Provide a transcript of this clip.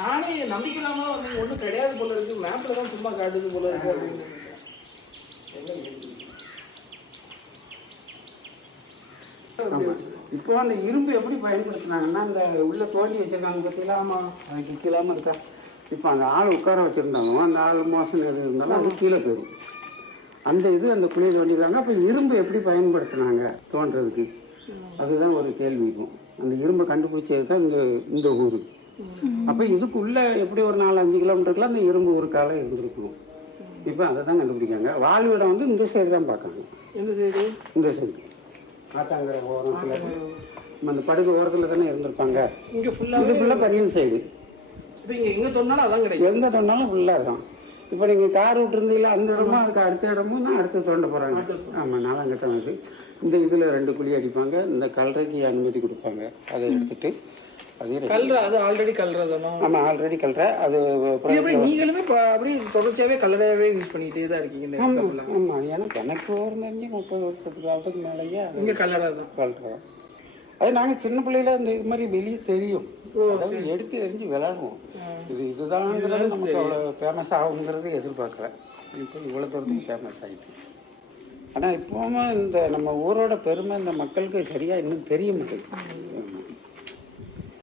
நானே நம்பிக்கலாமா ஒன்றும் கிடையாது போல இருக்கு, மேப்ல தான் சும்மா காட்டுது போல இருக்கு அப்படின்னு. இப்போ அந்த இரும்பு எப்படி பயன்படுத்தினாங்கன்னா, அந்த உள்ள தோண்டி வச்சிருக்காங்க பார்த்தீங்களா? ஆமாம், அது கிக்கலாமல் இருக்கா. இப்போ அந்த ஆள் உட்கார வச்சுருந்தாலும் அந்த ஆள் மோசம் எது இருந்தாலும் அது கீழே போயிடும். அந்த இது அந்த குழியை தோண்டிடுறாங்க. அப்போ இரும்பு எப்படி பயன்படுத்தினாங்க தோன்றதுக்கு? அதுதான் ஒரு கேள்வி. இருக்கும் அந்த இரும்பை கண்டுபிடிச்சது தான் இந்த ஊர். அப்போ இதுக்குள்ள எப்படி ஒரு 4-5 கிலோமீட்டருக்குள்ள அந்த இரும்பு ஒரு காலம் இருந்திருக்கும். இப்போ அதை தான் கண்டுபிடிக்காங்க. வாழ்விடம் வந்து இந்த சைடு தான் பார்க்காங்க. எந்த சைடு? இந்த சைடு ஆத்தாங்கிற ஓரத்தில் அந்த படுகை ஓரத்தில் தானே இருந்திருப்பாங்க. இங்கே ஃபுல்லாக இது ஃபுல்லாக பரியன் சைடு. இப்போ இங்கே எங்கே தோணாலும் அதான் கிடைக்கும். எங்கே தோணாலும் ஃபுல்லாக தான். இப்போ நீங்கள் கார் விட்டுருந்தீங்களா அந்த இடமும் அதுக்கு அடுத்த இடமும் தான் அடுத்து தோண்ட போகிறாங்க. ஆமாம், 4 கட்டம் இது. இந்த இதில் 2 குழி அடிப்பாங்க. இந்த கல்றைக்கு அனுமதி கொடுப்பாங்க. அதை எடுத்துட்டு கல்ற அது ஆல்ரெடி கல்றதானோ? ஆமாம், ஆல்ரெடி கல்ற அது. நீங்களுமே அப்படியே தொடர்ச்சியாகவே கல்லறையாவே யூஸ் பண்ணிக்கிட்டே தான் இருக்கீங்க? ஆமாம், எனக்கு ஒரு 30 வருஷத்துக்கு ஆகுதுக்கு மேலேயே இங்கே கல்லறை தான். கல்ற அது நாங்கள் சின்ன பிள்ளையில இந்த இது மாதிரி வெளியே தெரியும், எடுத்து எரிஞ்சு விளையாடுவோம். இதுதான் நமக்கு அவ்வளோ ஃபேமஸ் ஆகுங்கிறது எதிர்பார்க்கல. இப்போ இவ்வளோ தூரத்துக்கு ஃபேமஸ் ஆகிட்டு. ஆனால் இப்போவும் இந்த நம்ம ஊரோட பெருமை இந்த மக்களுக்கு சரியாக இன்னும் தெரிய மாட்டேங்குது.